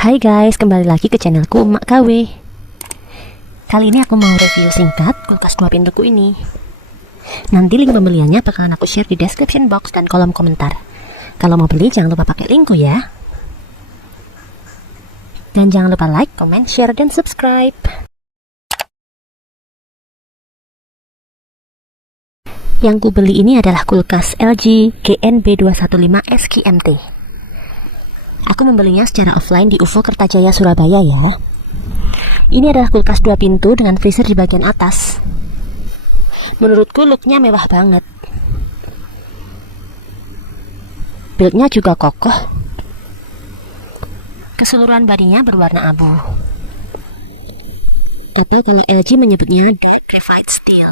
Hai guys, kembali lagi ke channelku Emak KW. Kali ini aku mau review singkat kulkas 2 pintuku ini. Nanti link pembeliannya bakalan aku share di description box dan kolom komentar. Kalau mau beli jangan lupa pakai linkku ya. Dan jangan lupa like, comment, share, dan subscribe. Yang ku beli ini adalah kulkas LG GNB215 SKMT. Aku membelinya secara offline di UFO Kertajaya, Surabaya ya. Ini adalah kulkas 2 pintu dengan freezer di bagian atas. Menurutku looknya mewah banget. Buildnya juga kokoh. Keseluruhan bodinya berwarna abu. Atau kalau LG menyebutnya dark graphite steel.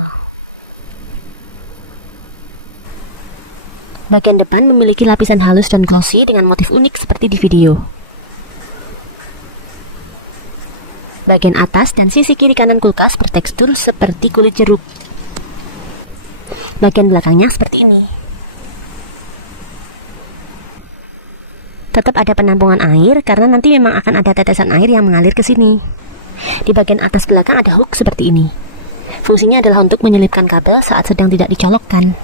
Bagian depan memiliki lapisan halus dan glossy dengan motif unik seperti di video. Bagian atas dan sisi kiri kanan kulkas bertekstur seperti kulit jeruk. Bagian belakangnya seperti ini. Tetap ada penampungan air karena nanti memang akan ada tetesan air yang mengalir ke sini. Di bagian atas belakang ada hook seperti ini. Fungsinya adalah untuk menyelipkan kabel saat sedang tidak dicolokkan.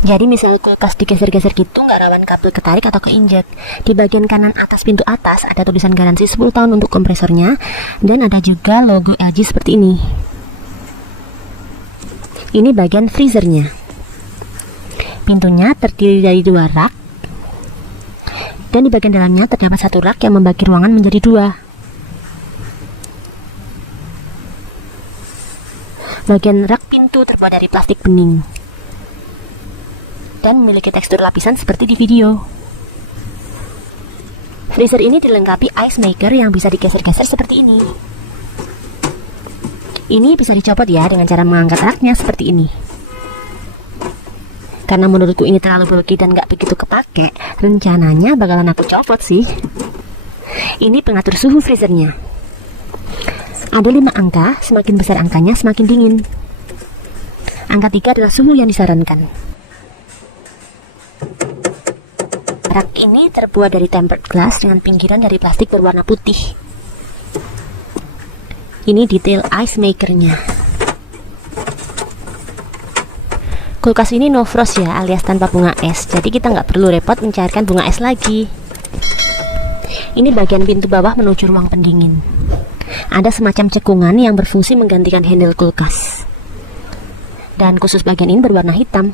Jadi misal kulkas digeser-geser gitu nggak rawan kabel ketarik atau keinjek. Di bagian kanan atas pintu atas ada tulisan garansi 10 tahun untuk kompresornya. Dan ada juga logo LG seperti ini. Ini bagian freezernya. Pintunya terdiri dari 2 rak. Dan di bagian dalamnya terdapat 1 rak yang membagi ruangan menjadi 2. Bagian rak pintu terbuat dari plastik bening dan memiliki tekstur lapisan seperti di video. Freezer ini dilengkapi ice maker yang bisa digeser-geser seperti ini. Ini bisa dicopot ya dengan cara mengangkat raknya seperti ini. Karena menurutku ini terlalu bulky dan gak begitu kepake, rencananya bakalan aku copot sih. Ini pengatur suhu freezernya. Ada 5 angka, semakin besar angkanya semakin dingin. Angka 3 adalah suhu yang disarankan. Rak ini terbuat dari tempered glass dengan pinggiran dari plastik berwarna putih. Ini detail ice makernya. Kulkas ini no frost ya, alias tanpa bunga es. Jadi kita nggak perlu repot mencairkan bunga es lagi. Ini bagian pintu bawah menuju ruang pendingin. Ada semacam cekungan yang berfungsi menggantikan handle kulkas. Dan khusus bagian ini berwarna hitam.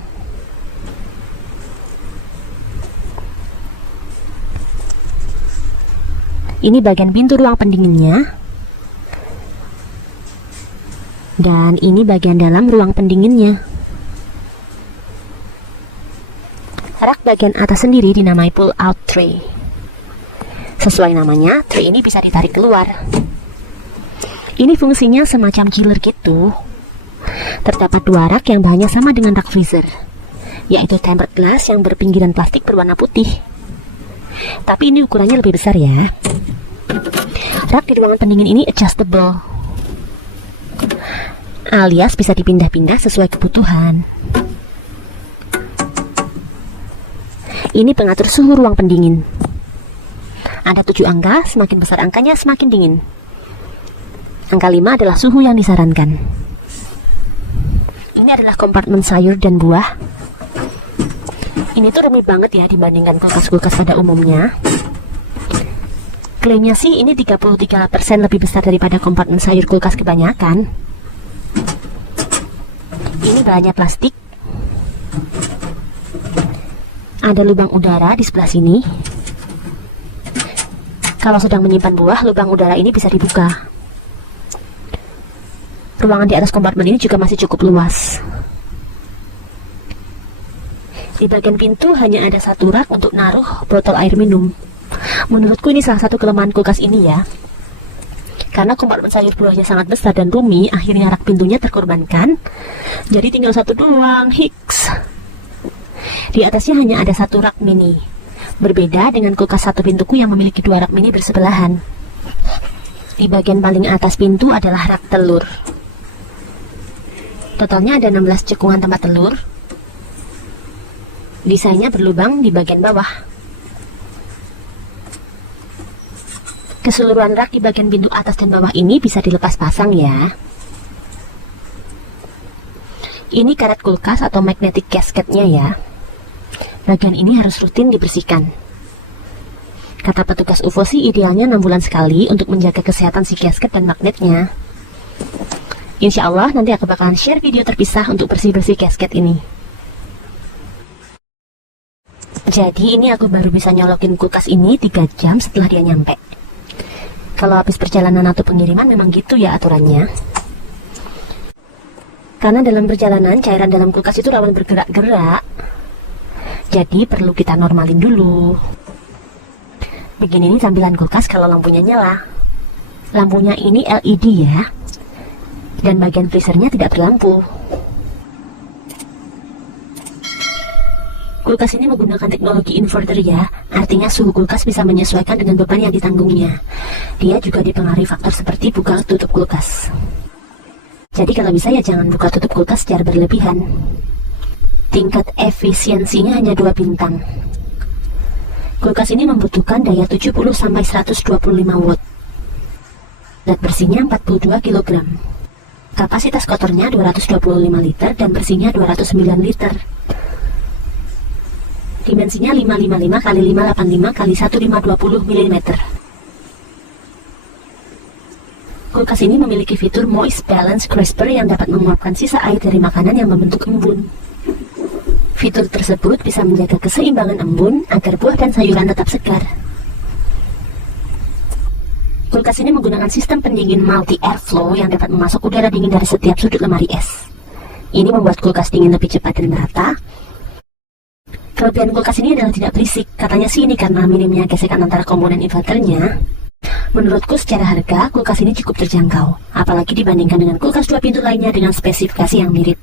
Ini bagian pintu ruang pendinginnya. Dan ini bagian dalam ruang pendinginnya. Rak bagian atas sendiri dinamai pull out tray. Sesuai namanya, tray ini bisa ditarik keluar. Ini fungsinya semacam chiller gitu. Terdapat 2 rak yang bahannya sama dengan rak freezer, yaitu tempered glass yang berpinggiran plastik berwarna putih. Tapi ini ukurannya lebih besar ya. Rak di ruangan pendingin ini adjustable, alias bisa dipindah-pindah sesuai kebutuhan. Ini pengatur suhu ruang pendingin. Ada 7 angka, semakin besar angkanya semakin dingin. Angka 5 adalah suhu yang disarankan. Ini adalah kompartemen sayur dan buah. Ini tuh rumit banget ya dibandingkan kulkas-kulkas pada umumnya. Klaimnya sih ini 33% lebih besar daripada kompartemen sayur kulkas kebanyakan. Ini bahannya plastik. Ada lubang udara di sebelah sini. Kalau sedang menyimpan buah, lubang udara ini bisa dibuka. Ruangan di atas kompartemen ini juga masih cukup luas. Di bagian pintu hanya ada 1 rak untuk naruh botol air minum. Menurutku ini salah satu kelemahan kulkas ini ya. Karena kompartemen sayur buahnya sangat besar dan roomy, akhirnya rak pintunya terkorbankan. Jadi tinggal 1 doang, hiks. Di atasnya hanya ada 1 rak mini. Berbeda dengan kulkas 1 pintuku yang memiliki 2 rak mini bersebelahan. Di bagian paling atas pintu adalah rak telur. Totalnya ada 16 cekungan tempat telur. Desainnya berlubang di bagian bawah. Ke Keseluruhan rak di bagian pintu atas dan bawah ini bisa dilepas pasang ya. Ini karet kulkas atau magnetic gasketnya ya. Bagian ini harus rutin dibersihkan. Kata petugas UFO sih idealnya 6 bulan sekali untuk menjaga kesehatan si gasket dan magnetnya. Insya Allah nanti aku bakalan share video terpisah untuk bersih-bersih gasket ini. Jadi ini aku baru bisa nyolokin kulkas ini 3 jam setelah dia nyampe. Kalau habis perjalanan atau pengiriman memang gitu ya aturannya. Karena dalam perjalanan cairan dalam kulkas itu rawan bergerak-gerak. Jadi perlu kita normalin dulu. Begini nih tampilan kulkas kalau lampunya nyala. Lampunya ini LED ya. Dan bagian freezernya tidak berlampu. Kulkas ini menggunakan teknologi inverter ya, artinya suhu kulkas bisa menyesuaikan dengan beban yang ditanggungnya. Dia juga dipengaruhi faktor seperti buka tutup kulkas. Jadi kalau bisa ya jangan buka tutup kulkas secara berlebihan. Tingkat efisiensinya hanya 2 bintang. Kulkas ini membutuhkan daya 70-125 watt. Zat bersihnya 42 kg. Kapasitas kotornya 225 liter dan bersihnya 209 liter. Dimensinya 555 x 585 x 1520 mm. Kulkas ini memiliki fitur Moist Balance Crisper yang dapat menguapkan sisa air dari makanan yang membentuk embun. Fitur tersebut bisa menjaga keseimbangan embun agar buah dan sayuran tetap segar. Kulkas ini menggunakan sistem pendingin multi airflow yang dapat memasuk udara dingin dari setiap sudut lemari es. Ini membuat kulkas dingin lebih cepat dan merata. Kelebihan kulkas ini adalah tidak berisik. Katanya sih ini karena minimnya gesekan antara komponen inverternya. Menurutku secara harga, kulkas ini cukup terjangkau. Apalagi dibandingkan dengan kulkas 2 pintu lainnya dengan spesifikasi yang mirip.